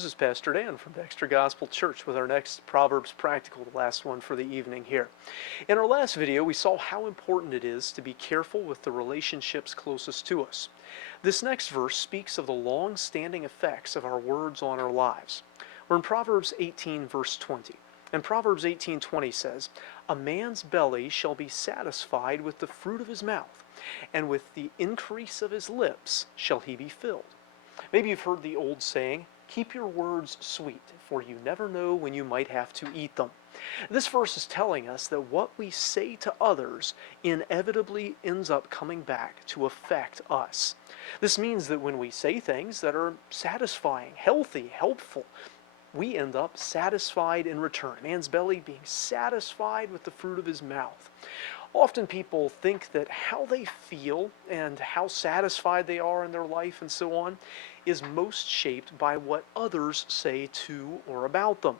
This is Pastor Dan from Dexter Gospel Church with our next Proverbs Practical, the last one for the evening here. In our last video, we saw how important it is to be careful with the relationships closest to us. This next verse speaks of the long-standing effects of our words on our lives. We're in Proverbs 18, verse 20. And Proverbs 18:20 says, "A man's belly shall be satisfied with the fruit of his mouth, and with the increase of his lips shall he be filled." Maybe you've heard the old saying, "Keep your words sweet, for you never know when you might have to eat them." This verse is telling us that what we say to others inevitably ends up coming back to affect us. This means that when we say things that are satisfying, healthy, helpful, we end up satisfied in return. A man's belly being satisfied with the fruit of his mouth. Often people think that how they feel and how satisfied they are in their life and so on is most shaped by what others say to or about them.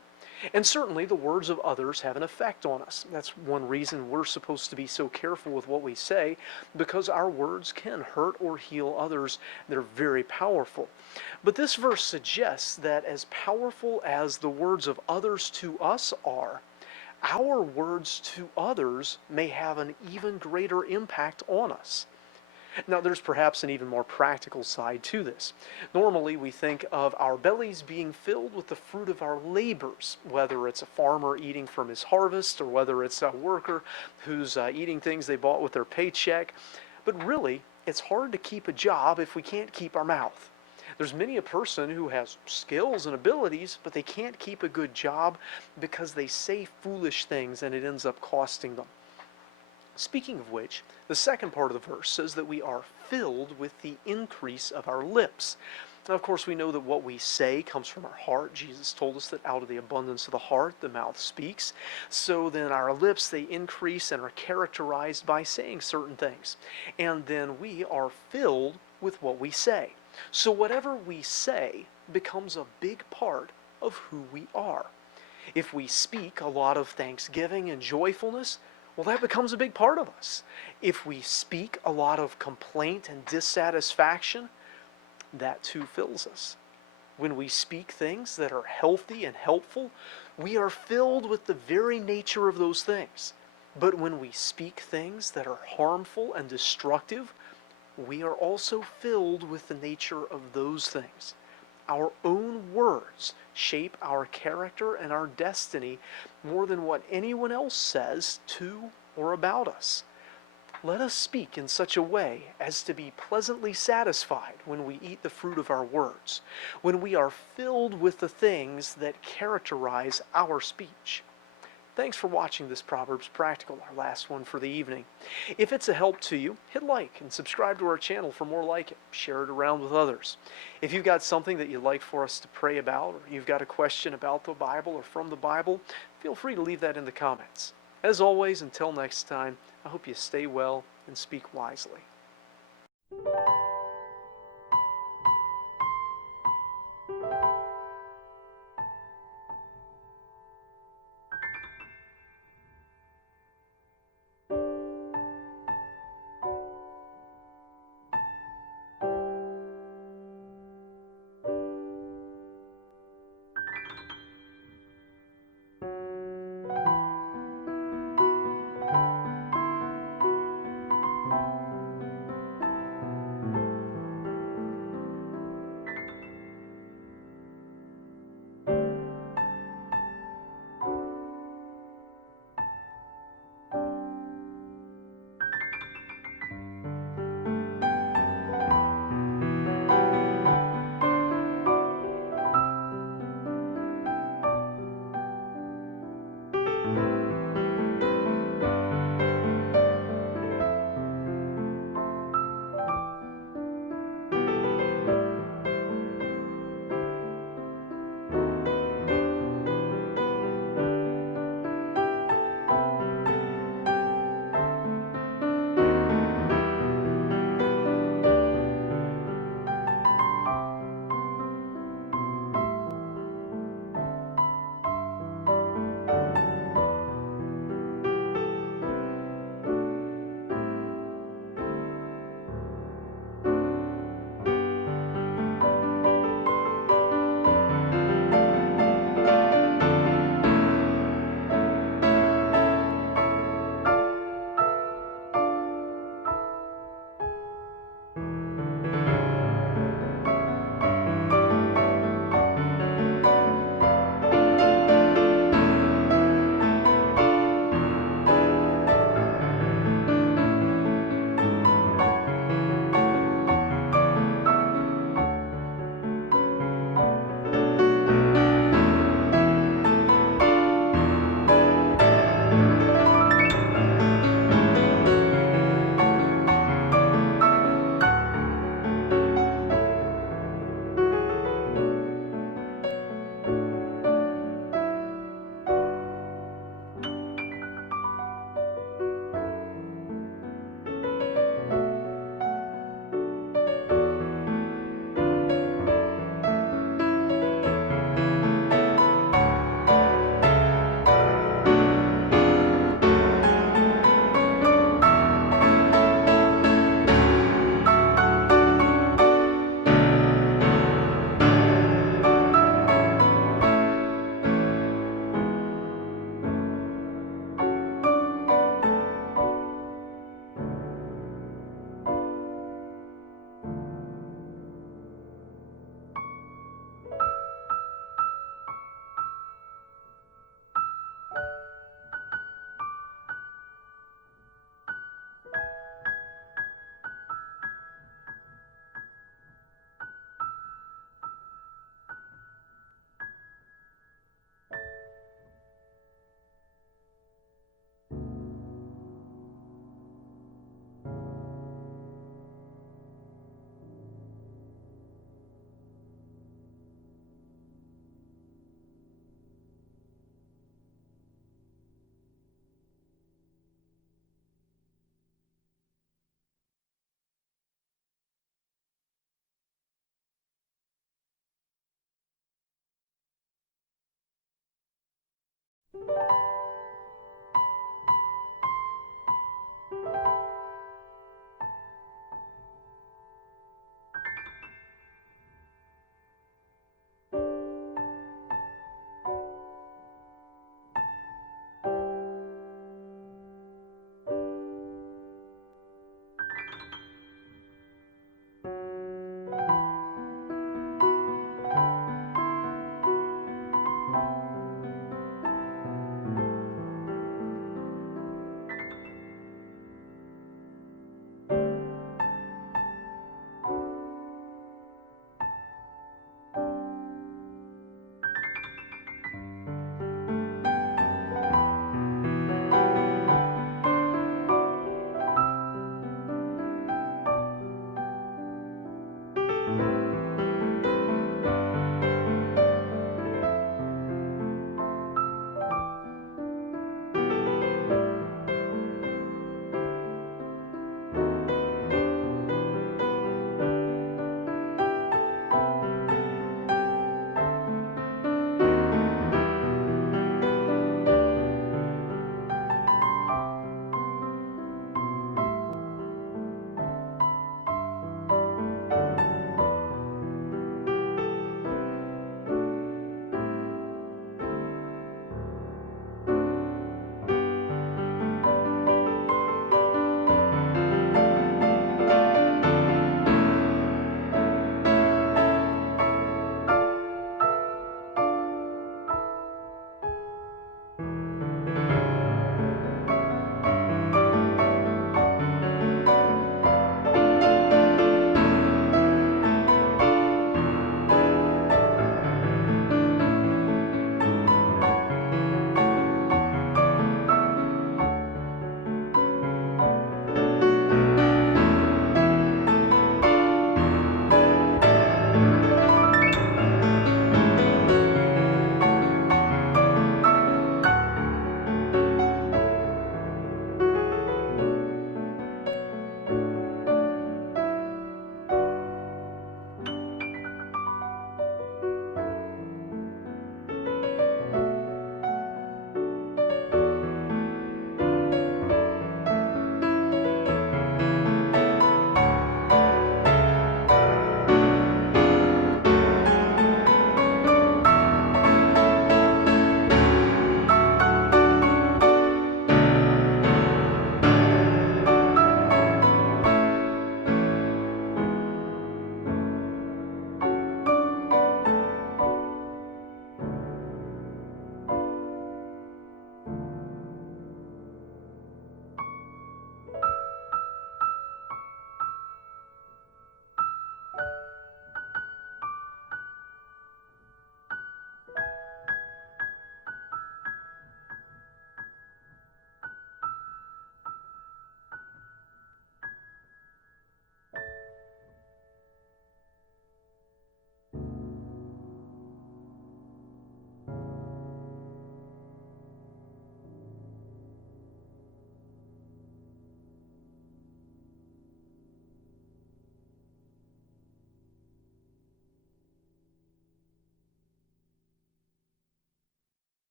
And certainly the words of others have an effect on us. That's one reason we're supposed to be so careful with what we say, because our words can hurt or heal others. They're very powerful. But this verse suggests that as powerful as the words of others to us are, our words to others may have an even greater impact on us. Now, there's perhaps an even more practical side to this. Normally, we think of our bellies being filled with the fruit of our labors, whether it's a farmer eating from his harvest or whether it's a worker who's eating things they bought with their paycheck. But really, it's hard to keep a job if we can't keep our mouth. There's many a person who has skills and abilities, but they can't keep a good job because they say foolish things and it ends up costing them. Speaking of which, the second part of the verse says that we are filled with the increase of our lips. Now, of course, we know that what we say comes from our heart. Jesus told us that out of the abundance of the heart, the mouth speaks. So then our lips, they increase and are characterized by saying certain things. And then we are filled with what we say. So whatever we say becomes a big part of who we are. If we speak a lot of thanksgiving and joyfulness, well, that becomes a big part of us. If we speak a lot of complaint and dissatisfaction, that too fills us. When we speak things that are healthy and helpful, we are filled with the very nature of those things. But when we speak things that are harmful and destructive, we are also filled with the nature of those things. Our own words shape our character and our destiny more than what anyone else says to or about us. Let us speak in such a way as to be pleasantly satisfied when we eat the fruit of our words, when we are filled with the things that characterize our speech. Thanks for watching this Proverbs Practical, our last one for the evening. If it's a help to you, hit like and subscribe to our channel for more like it. Share it around with others. If you've got something that you'd like for us to pray about, or you've got a question about the Bible or from the Bible, feel free to leave that in the comments. As always, until next time, I hope you stay well and speak wisely.